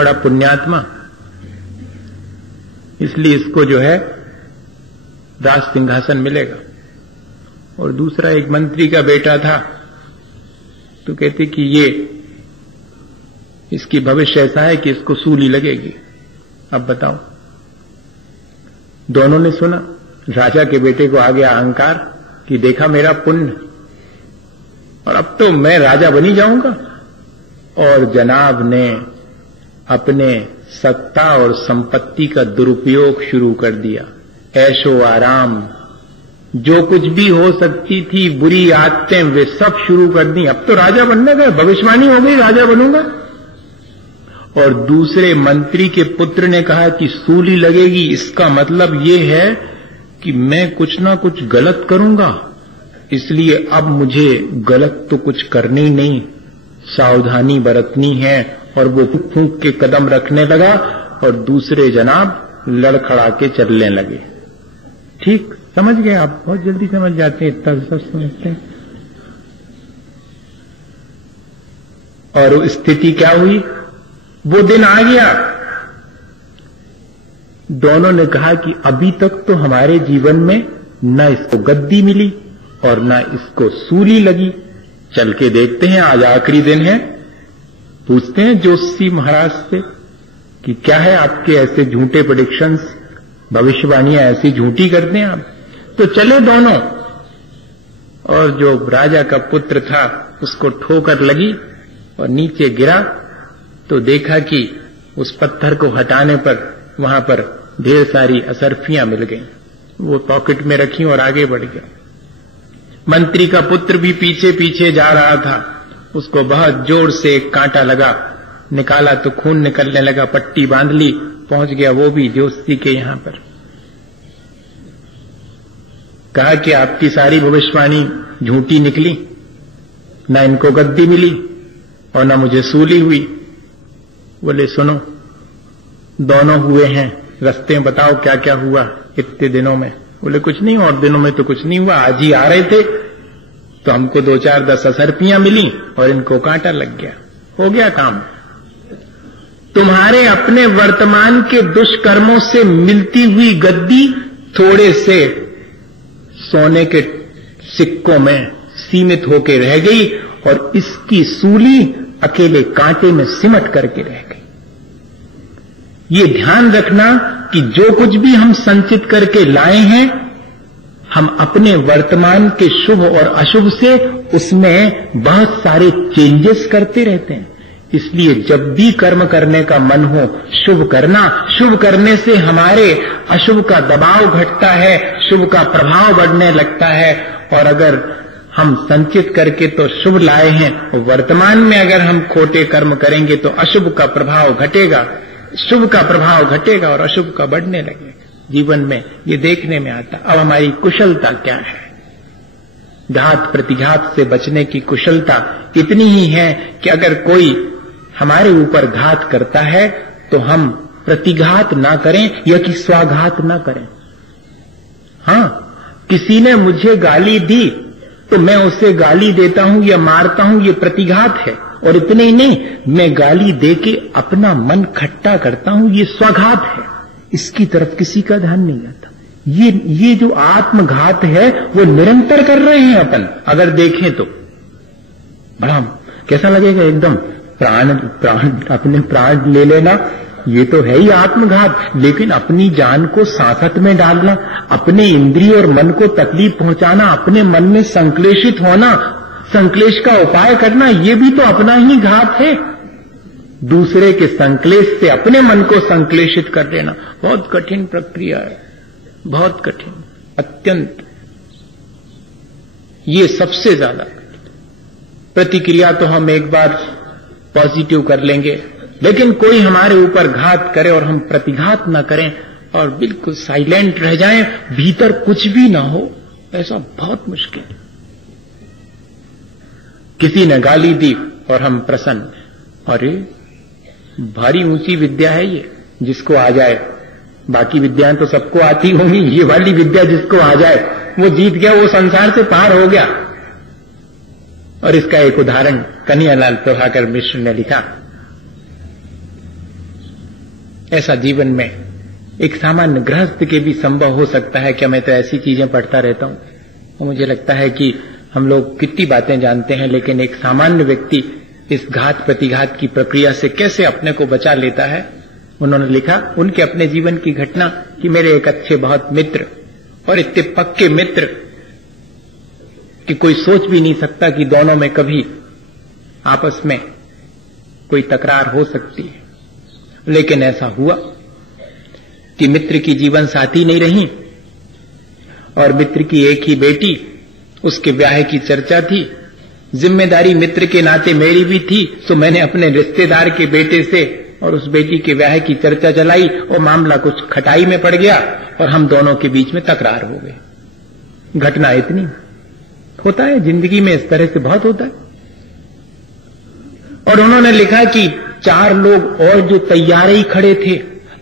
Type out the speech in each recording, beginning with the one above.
बड़ा पुण्यात्मा, इसलिए इसको जो है राज सिंहासन मिलेगा। और दूसरा एक मंत्री का बेटा था, तो कहते कि ये इसकी भविष्य ऐसा है कि इसको सूली लगेगी। अब बताओ, दोनों ने सुना, राजा के बेटे को आ गया अहंकार कि देखा मेरा पुण्य, और अब तो मैं राजा बनी जाऊंगा। और जनाब ने अपने सत्ता और संपत्ति का दुरुपयोग शुरू कर दिया। ऐशो आराम, जो कुछ भी हो सकती थी, बुरी आदतें, वे सब शुरू कर दी। अब तो राजा बनने गए, भविष्यवाणी हो गई राजा बनूंगा। और दूसरे मंत्री के पुत्र ने कहा कि सूली लगेगी, इसका मतलब ये है कि मैं कुछ ना कुछ गलत करूंगा, इसलिए अब मुझे गलत तो कुछ करनी नहीं, सावधानी बरतनी है। और वो फूंक के कदम रखने लगा और दूसरे जनाब लड़खड़ा के चलने लगे। ठीक समझ गए आप, बहुत जल्दी समझ जाते हैं, इतना सब समझते हैं। और स्थिति क्या हुई, वो दिन आ गया। दोनों ने कहा कि अभी तक तो हमारे जीवन में न इसको गद्दी मिली और न इसको सूली लगी, चल के देखते हैं, आज आखिरी दिन है। पूछते हैं जोशी महाराज से कि क्या है आपके ऐसे झूठे प्रेडिक्शंस, भविष्यवाणियां ऐसी झूठी करते हैं आप। तो चले दोनों, और जो राजा का पुत्र था उसको ठोकर लगी और नीचे गिरा, तो देखा कि उस पत्थर को हटाने पर वहां पर ढेर सारी असरफियां मिल गईं। वो पॉकेट में रखी और आगे बढ़ गया। मंत्री का पुत्र भी पीछे पीछे जा रहा था, उसको बहुत जोर से एक कांटा लगा, निकाला तो खून निकलने लगा, पट्टी बांध ली, पहुंच गया वो भी जोशी के यहां पर। कहा कि आपकी सारी भविष्यवाणी झूठी निकली, न इनको गद्दी मिली और न मुझे सूली हुई। बोले सुनो, दोनों हुए हैं, रस्ते में बताओ क्या क्या हुआ इतने दिनों में। बोले कुछ नहीं, और दिनों में तो कुछ नहीं हुआ, आज ही आ रहे थे तो हमको 2-4-10 असरपियां मिली और इनको कांटा लग गया, हो गया काम। तुम्हारे अपने वर्तमान के दुष्कर्मों से मिलती हुई गद्दी थोड़े से सोने के सिक्कों में सीमित होकर रह गई और इसकी सूली अकेले कांटे में सिमट करके रह गई। ये ध्यान रखना कि जो कुछ भी हम संचित करके लाए हैं, हम अपने वर्तमान के शुभ और अशुभ से उसमें बहुत सारे चेंजेस करते रहते हैं। इसलिए जब भी कर्म करने का मन हो, शुभ करना। शुभ करने से हमारे अशुभ का दबाव घटता है, शुभ का प्रभाव बढ़ने लगता है। और अगर हम संचित करके तो शुभ लाए हैं, वर्तमान में अगर हम खोटे कर्म करेंगे तो अशुभ का प्रभाव घटेगा, शुभ का प्रभाव घटेगा और अशुभ का बढ़ने लगेगा। जीवन में ये देखने में आता। अब हमारी कुशलता क्या है, घात प्रतिघात से बचने की कुशलता इतनी ही है कि अगर कोई हमारे ऊपर घात करता है तो हम प्रतिघात ना करें या कि स्वाघात ना करें। हां, किसी ने मुझे गाली दी तो मैं उसे गाली देता हूं या मारता हूं, ये प्रतिघात है। और इतने ही नहीं, मैं गाली देके अपना मन खट्टा करता हूं, ये स्वाघात है। इसकी तरफ किसी का ध्यान नहीं आता। ये जो आत्मघात है वो निरंतर कर रहे हैं अपन। अगर देखें तो बड़ा कैसा लगेगा, एकदम प्राण अपने प्राण ले लेना, ये तो है ही आत्मघात। लेकिन अपनी जान को सांसत में डालना, अपने इंद्रिय और मन को तकलीफ पहुंचाना, अपने मन में संक्लेशित होना, संक्लेश का उपाय करना, ये भी तो अपना ही घात है। दूसरे के संक्लेश से अपने मन को संक्लेशित कर देना बहुत कठिन प्रक्रिया है, बहुत कठिन, अत्यंत। ये सबसे ज्यादा प्रतिक्रिया तो हम एक बार पॉजिटिव कर लेंगे, लेकिन कोई हमारे ऊपर घात करे और हम प्रतिघात न करें और बिल्कुल साइलेंट रह जाएं, भीतर कुछ भी ना हो, ऐसा बहुत मुश्किल। किसी ने गाली दी और हम प्रसन्न, अरे भारी ऊंची विद्या है ये, जिसको आ जाए। बाकी विद्याएं तो सबको आती होंगी, ये वाली विद्या जिसको आ जाए वो जीत गया, वो संसार से पार हो गया। और इसका एक उदाहरण कन्हैयालाल प्रभाकर मिश्र ने लिखा। ऐसा जीवन में एक सामान्य गृहस्थ के भी संभव हो सकता है क्या? मैं तो ऐसी चीजें पढ़ता रहता हूं और मुझे लगता है कि हम लोग कितनी बातें जानते हैं, लेकिन एक सामान्य व्यक्ति इस घात प्रतिघात की प्रक्रिया से कैसे अपने को बचा लेता है। उन्होंने लिखा उनके अपने जीवन की घटना कि मेरे एक अच्छे बहुत मित्र और इतने पक्के मित्र कि कोई सोच भी नहीं सकता कि दोनों में कभी आपस में कोई तकरार हो सकती है, लेकिन ऐसा हुआ कि मित्र की जीवन साथी नहीं रही और मित्र की एक ही बेटी, उसके ब्याह की चर्चा थी। जिम्मेदारी मित्र के नाते मेरी भी थी, तो मैंने अपने रिश्तेदार के बेटे से और उस बेटी के ब्याह की चर्चा चलाई और मामला कुछ खटाई में पड़ गया और हम दोनों के बीच में तकरार हो गई। घटना इतनी होता है जिंदगी में, इस तरह से बहुत होता है। और उन्होंने लिखा कि 4 लोग और जो तैयार ही खड़े थे,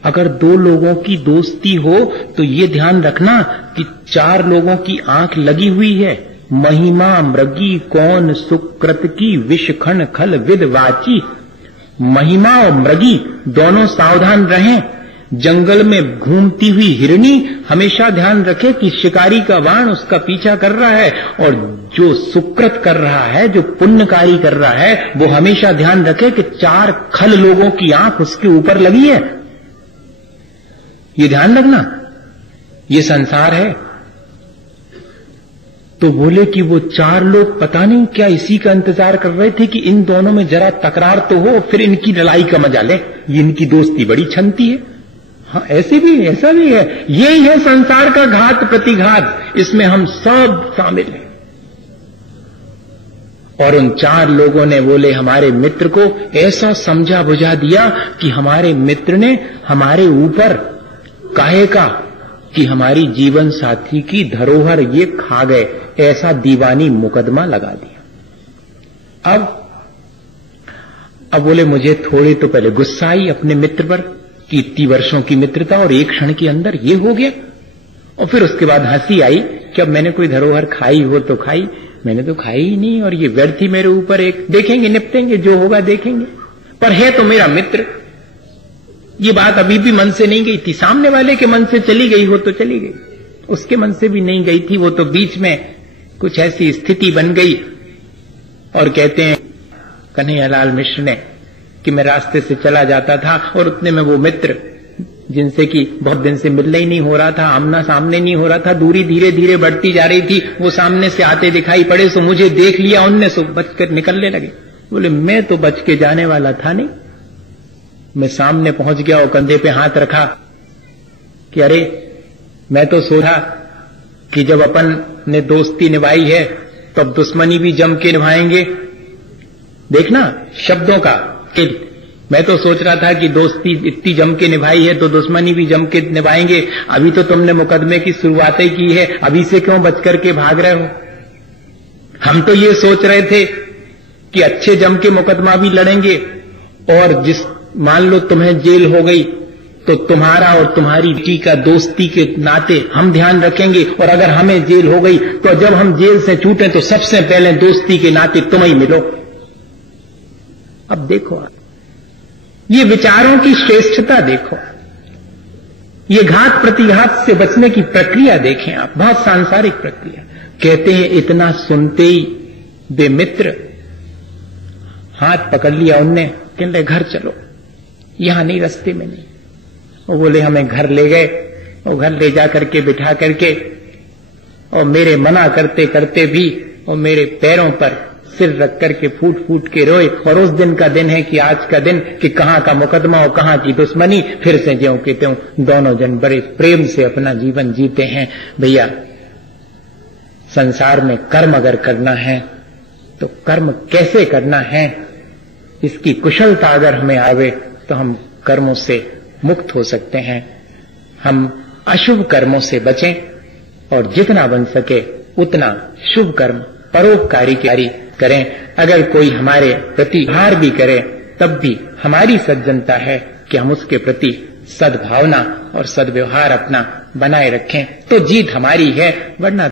अगर 2 लोगों की दोस्ती हो तो ये ध्यान रखना कि 4 लोगों की आंख लगी हुई है। महिमा मृगी कौन सुकृत की विषखण खल विदवाची। महिमा और मृगी दोनों सावधान रहें। जंगल में घूमती हुई हिरनी हमेशा ध्यान रखे कि शिकारी का बाण उसका पीछा कर रहा है, और जो सुकृत कर रहा है, जो पुण्यकारी कर रहा है, वो हमेशा ध्यान रखे कि 4 खल लोगों की आंख उसके ऊपर लगी है। ये ध्यान रखना, ये संसार है। तो बोले कि वो 4 लोग पता नहीं क्या इसी का इंतजार कर रहे थे कि इन दोनों में जरा तकरार तो हो, फिर इनकी लड़ाई का मजा ले। ये इनकी दोस्ती बड़ी छनती है। हाँ, ऐसे भी, ऐसा भी है। यही है संसार का घात प्रतिघात, इसमें हम सब शामिल हैं। और उन 4 लोगों ने बोले हमारे मित्र को ऐसा समझा बुझा दिया कि हमारे मित्र ने हमारे ऊपर काहे का कि हमारी जीवन साथी की धरोहर ये खा गए, ऐसा दीवानी मुकदमा लगा दिया। अब बोले मुझे थोड़ी तो पहले गुस्सा आई अपने मित्र पर कि इतनी वर्षों की मित्रता और एक क्षण के अंदर ये हो गया, और फिर उसके बाद हंसी आई कि अब मैंने कोई धरोहर खाई हो तो खाई, मैंने तो खाई ही नहीं, और ये व्यर्थ ही मेरे ऊपर एक देखेंगे, निपटेंगे, जो होगा देखेंगे। पर है तो मेरा मित्र। ये बात अभी भी मन से नहीं गई थी। सामने वाले के मन से चली गई हो तो चली गई, उसके मन से भी नहीं गई थी। वो तो बीच में कुछ ऐसी स्थिति बन गई। और कहते हैं कन्हैयालाल मिश्र ने कि मैं रास्ते से चला जाता था और उतने में वो मित्र जिनसे कि बहुत दिन से मिलना ही नहीं हो रहा था, आमना सामने नहीं हो रहा था, दूरी धीरे धीरे बढ़ती जा रही थी, वो सामने से आते दिखाई पड़े, सो मुझे देख लिया उनने, सो बच कर निकलने लगे। बोले मैं तो बच के जाने वाला था नहीं, मैं सामने पहुंच गया और कंधे पे हाथ रखा कि अरे मैं तो सोचा कि जब अपन ने दोस्ती निभाई है तो अब दुश्मनी भी जम के निभाएंगे। देखना शब्दों का, मैं तो सोच रहा था कि दोस्ती इतनी जम के निभाई है तो दुश्मनी भी जम के निभाएंगे। अभी तो तुमने मुकदमे की शुरुआत ही की है, अभी से क्यों बच करके भाग रहे हो? हम तो ये सोच रहे थे कि अच्छे जम के मुकदमा भी लड़ेंगे, और जिस मान लो तुम्हें जेल हो गई तो तुम्हारा और तुम्हारी बेटी का दोस्ती के नाते हम ध्यान रखेंगे, और अगर हमें जेल हो गई तो जब हम जेल से छूटे तो सबसे पहले दोस्ती के नाते तुम ही मिलो। अब देखो आप, ये विचारों की श्रेष्ठता देखो, ये घात प्रतिघात से बचने की प्रक्रिया देखें आप, बहुत सांसारिक प्रक्रिया। कहते हैं इतना सुनते ही बेमित्र हाथ पकड़ लिया उनने, कहने घर चलो, यहां नहीं, रास्ते में नहीं। वो बोले हमें घर ले गए, और घर ले जा करके बिठा करके, और मेरे मना करते करते भी और मेरे पैरों पर सिर रख करके फूट फूट के रोए। और उस दिन का दिन है कि आज का दिन कि कहां का मुकदमा और कहां की दुश्मनी, फिर से ज्यों के त्यों दोनों जन बड़े प्रेम से अपना जीवन जीते हैं। भैया संसार में कर्म अगर करना है तो कर्म कैसे करना है, इसकी कुशलता अगर हमें आवे तो हम कर्मों से मुक्त हो सकते हैं। हम अशुभ कर्मों से बचें और जितना बन सके उतना शुभ कर्म परोपकारी कार्य करें। अगर कोई हमारे प्रति हार भी करे तब भी हमारी सज्जनता है कि हम उसके प्रति सद्भावना और सद्व्यवहार अपना बनाए रखें, तो जीत हमारी है, वरना